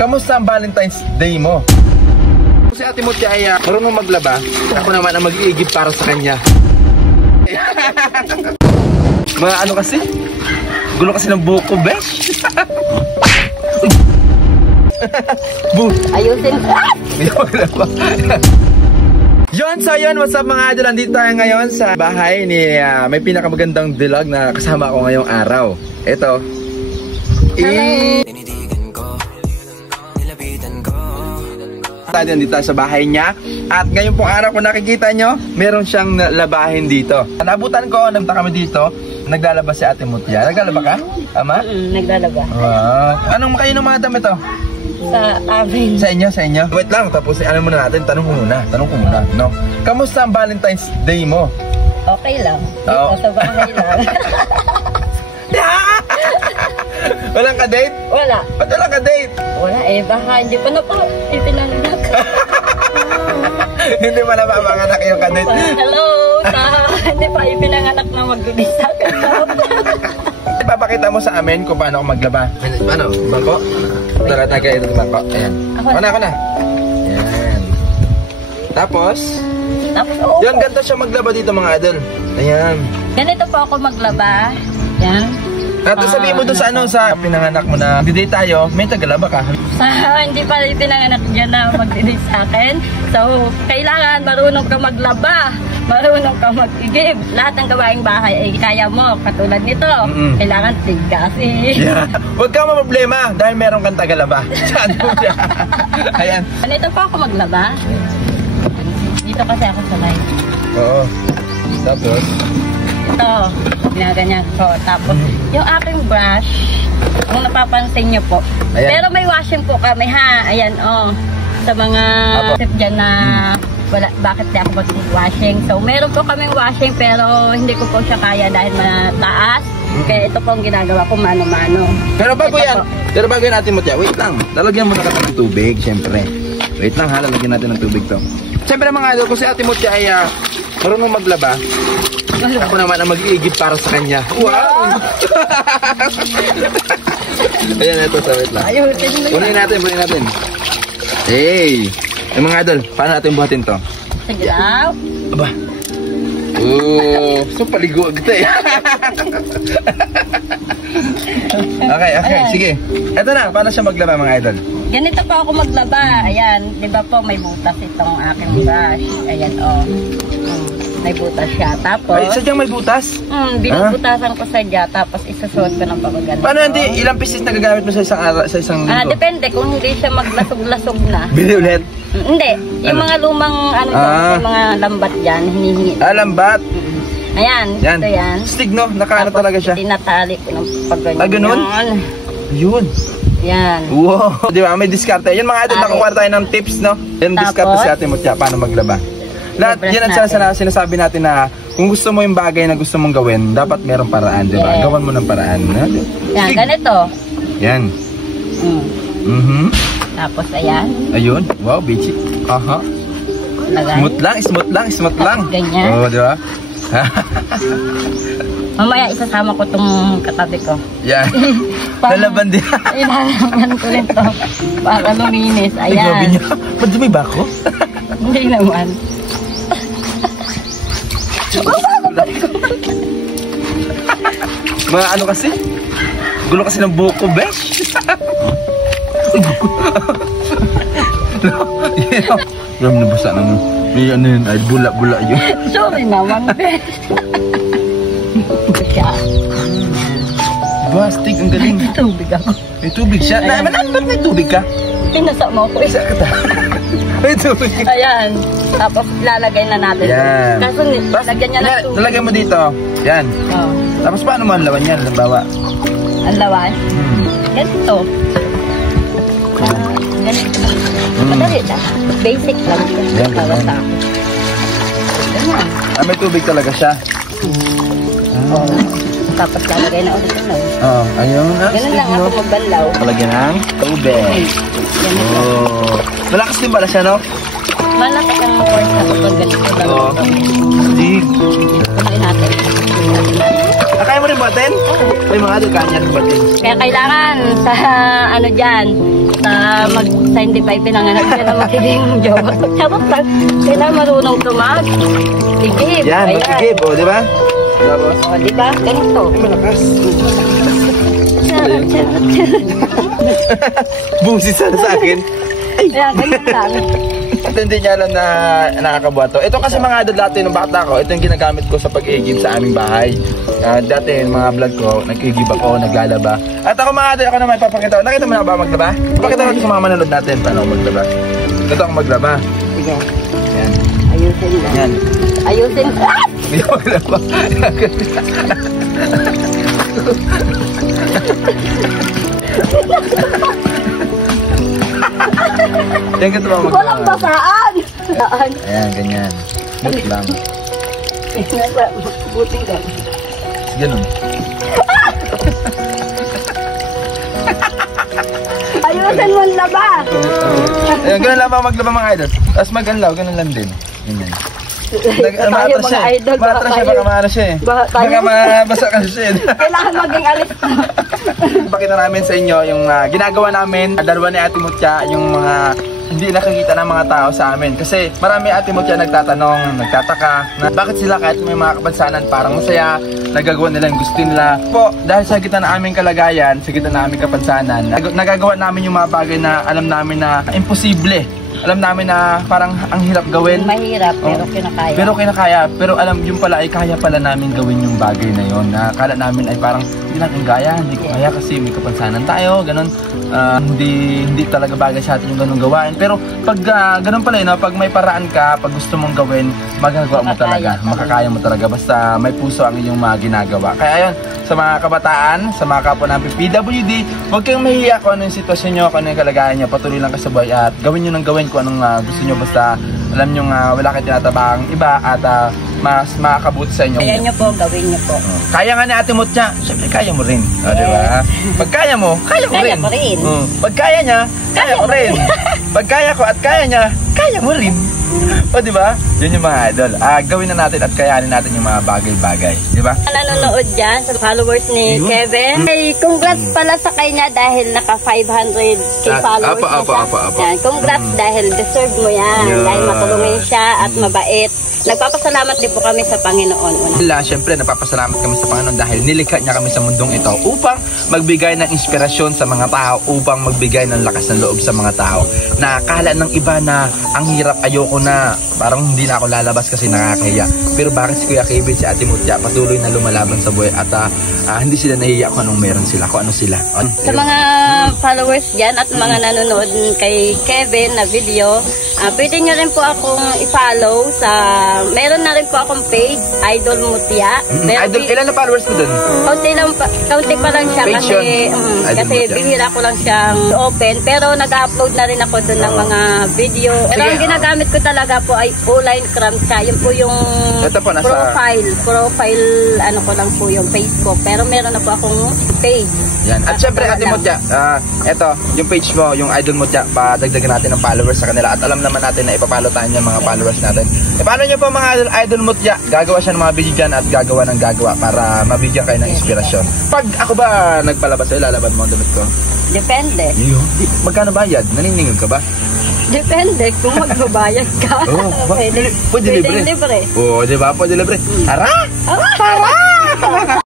Kamusta ang Valentine's Day mo? Si Ate Mutya ay marunong maglaba. Ako naman ang mag-iigib para sa kanya. Mga ano kasi? Gulo kasi ng buhok ko, besh. Ayusin. Yon, so yun, what's up mga idol? Nandito tayo ngayon sa bahay ni may pinakamagandang vlog na kasama ko ngayong araw. Ito. Tayo nandito sa bahay niya. At ngayon pong araw kung nakikita nyo, meron siyang labahin dito. Nabutan ko, nagpunta kami dito. Naglalaba si Ate Mutya. Naglalaba ka? Tama? Naglalaba. Wow. Anong kayo ng mga damit to? Sa amin. Sa inyo, sa inyo. Wait lang, tapos ano muna natin, tanong ko muna, no? Kamusta ang Valentine's Day mo? Okay lang. Dito sa bahay lang. Walang ka-date? Wala. Ba't walang ka-date? Wala baka hindi pa na po ipinanganak. Hindi pa na ba manganak yung ka-date? Hello! Hindi pa ipinanganak na magbibisakan. Ipapakita mo sa amin kung paano ako maglaba. Paano? Bangko? Tara tayo kayo ng bangko. Ayan. Ako na. Ayan. Tapos, yun, ganito siya maglaba dito mga idol. Ayan. Ganito po ako maglaba. Yan. At sabihin mo doon sa ano, sa pinanganak mo na magdi-date tayo, may tagalaba ka. Hindi pa pinanganak dyan na magdi-date sa akin. So, kailangan marunong ka maglaba. Marunong ka mag-igib. Lahat ng gawaing bahay ay kaya mo. Katulad nito, kailangan tigasin. Yeah. Huwag kang problema dahil meron kang tagalaba. Saan mo siya? Ayan. Ganito po ako maglaba. Dito kasi ako sanay. Oo. Tapos? Ito, ginaganyan ko. Tapos, yung aking brush, kung napapansin nyo po. Ayan. Pero may washing po kami ha. Ayan, sa mga tip dyan na wala, bakit di ako mag-washing. So, meron po kaming washing pero hindi ko po siya kaya dahil mataas. Kaya ito po ang ginagawa ko mano-mano. Pero bago yan natin mo tiya. Wait lang. Lalagyan mo na ka ng tubig, syempre. Wait lang ha, lalagyan natin ng tubig to. Syempre mga idol, kung si Ate Mutya ay marunong maglaba, ako naman ang mag-iigib para sa kanya. Wow! Ayan, ito sa wait lang. Punin natin. Hey! Yung mga idol, paano natin buhatin to? Sige lang. Aba. So paligo kita eh. Okay, sige. Ito na, paano siya maglaba mga idol? Ganito po ako maglaba. Ayan, di ba po may butas itong aking brush. Ayan, may butas siya. Tapos, ay, sadyang may butas? binubutasan ko sadya. Tapos, isusuot ko ng pamaganda. Paano hindi? Ilang pieces na gagamit mo sa isang linggo? Depende. Kung hindi siya maglasog-lasog na. Bili ulit? Hindi. Yung mga lumang, yung mga lambat dyan, hinihingi. Lambat? Ayan. Ito yan. Stig, no? Nakaano talaga siya? Tinatali ko ng pagganyan. Ganun? Yun. Yan. Wow. Di ba? May diskarte. Yun mga idol, nakukuha tayo ng tips, no? Yung diskarte sa Ate Mutya, paano maglaba. Lahat, yan ang sinasabi natin na kung gusto mo yung bagay na gusto mong gawin, dapat merong paraan, di ba? Gawan mo ng paraan. Yan, ganito. Yan. Tapos, ayan. Ayun. Wow, bitchy. Aha. Smooth lang. Ganyan. Oo, di ba? Mamaya isasama ko tong katabi ko. Yan. Lalaban din. Ilalaban ko rin to. Para luminis. Ayan. Sabi niya, madumi ba ako? Hindi naman. Mga ano kasi? Gulo kasi ng buhok ko, besh. Ram na basa naman. May ano yun, ay bula-bula yun. Sorry naman, besh. Bastig, ang galing. May tubig ako. May tubig siya? May tubig ka? Pinasa mo ako. Isa ka ta. May tubig. Ayan. Tapos lalagay na natin. Yan. Kaso lagyan niya ng tubig. Lalagyan mo dito. Yan. Tapos paano mo ang lawan yan? Halimbawa. Ang lawan? Ganito. Ganito. Madali lang. Basic lang. Yan. May tubig talaga siya. Tapos lalagay na ulit ano. Ayun. Ganun lang ako magbanlaw. Palagyan ng tubig. Malakas din pala siya, no? Malakas ang force ako pag ganito lang. Dig. Kumain natin. Kaya mo rin batin? May mga doon kanya rin batin. Kaya kailangan sa ano dyan, sa mag-95 pinanganak siya na magiging jowa. Charot lang. Sila marunong tumag. Igib. Yan, mag-igib, o, di ba? Tapos? O, di ba? Ganito. Malakas. Charot, charot, charot. Busis sana sa akin. Ayan, ganyan lang. At hindi niya alam na nakakabuhat to. Ito kasi mga idol dati nung bata ko, ito yung ginagamit ko sa pag-igib sa aming bahay. Dati mga vlog ko, nag-igib ako, naglalaba. At ako mga idol, ako naman ipapakita ko. Nakita mo na ba maglaba? Ipakita natin sa mga manonood natin paano ako maglaba. Ito ako maglaba. Sige. Yan. Ayusin lang. Yan. Ayusin. Ah! Hindi ako maglaba. Yan ka tumawag. Walang basaan. Basaan. Ayan, ganyan. Smooth lang. Buti ka. Ganun. Ayusin mo ang laba. Ayan, ganun lang ba maglaba mga idol? Tapos maganlaw, ganun lang din. Ganyan. Maatras siya. Maatras siya, baka maano siya eh. Baka mabasa kasi siya eh. Kailangan maging alis. Pakita namin sa inyo yung ginagawa namin. Dalawa ni Ate Mutya, yung mga hindi nakikita ng mga tao sa amin. Kasi marami Ate Mutya nagtatanong, nagtataka na bakit sila kahit may mga kapansanan parang masaya, nagagawa nila yung gusto nila. Po, dahil sa gitna na aming kalagayan, sa gitna na aming kapansanan, nagagawa namin yung mga bagay na alam namin na imposible. Alam namin na parang ang hirap gawin. Mahirap, pero kinakaya. Pero kinakaya. Pero alam, yung pala ay kaya pala namin gawin yung bagay na yon. Na akala namin ay parang hindi natin kaya. Hindi ko kaya kasi may kapansanan tayo. Ganon. Hindi talaga bagay sa atin yung ganun gawain. Pero pag ganun pala yun, pag may paraan ka, pag gusto mong gawin, magagawa mo talaga. Makakaya mo talaga. Basta may puso ang iyong mga ginagawa. Kaya ayun, sa mga kabataan, sa mga kapwa namin PWD, huwag kayong mahiya kung ano yung sitwasyon nyo, kung ano yung kalagayan nyo. Patuloy lang kayo sa buhay at gawin nyo ng gawin kung anong gusto nyo. Basta alam nyo wala kayong tinatabang iba at mas makakabuti sa inyo. Kaya nyo po, gawin nyo po. Kaya nga ni Ate Mutya, syempre kaya mo rin. Diba? Pag kaya mo, kaya mo rin. Kaya ko rin. Pag kaya niya, kaya ko rin. Pag kaya ko at kaya niya, kaya mo rin. O diba? Yun yung mga idol. Gawin na natin at kayanin natin yung mga bagay-bagay. Diba? Nanonood dyan sa followers ni Kevin. Hey, congrats pala sa kanya dahil naka 500k followers na siya. Yan, congrats dahil deserve mo yan. Dahil matulungin siya at mabait. Nagpapasalamat din po kami sa Panginoon. Siyempre, napapasalamat kami sa Panginoon dahil nilikha niya kami sa mundong ito upang magbigay ng inspirasyon sa mga tao, upang magbigay ng lakas ng loob sa mga tao. Na akala ng iba na ang hirap, ayoko na, parang hindi na ako lalabas kasi nakakahiya. Pero bakit si Kuya Kevin, si Ate Mutya, patuloy na lumalaban sa buhay at hindi sila nahihiya kung anong meron sila, kung ano sila. Sa mga followers dyan at mga nanonood kay Kevin na video, pwede nyo rin po akong i-follow sa meron na rin po akong page, Idol Mutya. Idol, ilan na followers mo dun? Kaunti pa lang siya page kasi bihira ko lang siyang open. Pero nag-upload na rin ako dun ng mga video. Pero ang ginagamit ko talaga po ay online cram siya. Yun po yung profile, ano ko lang po yung Facebook. Pero meron na po akong page. Yan. At syempre, Ate Mutya, eto, yung page mo, yung Idol Mutya, padagdagan natin ng followers sa kanila. At alam naman natin na ipapalo tayo yung mga followers natin. Paano nyo po mga Idol Mutya? Gagawa siya ng mga video dyan at gagawa ng gagawa para mabigyan kayo ng inspirasyon. Pag ako ba nagpalabas sa'yo, lalaban mo ang damit ko? Depende. Magkano bayad? Naniningil ka ba? Depende kung magbabayad ka. Pwede libre. Pwede libre. Oo, diba? Pwede libre. Tara! Tara!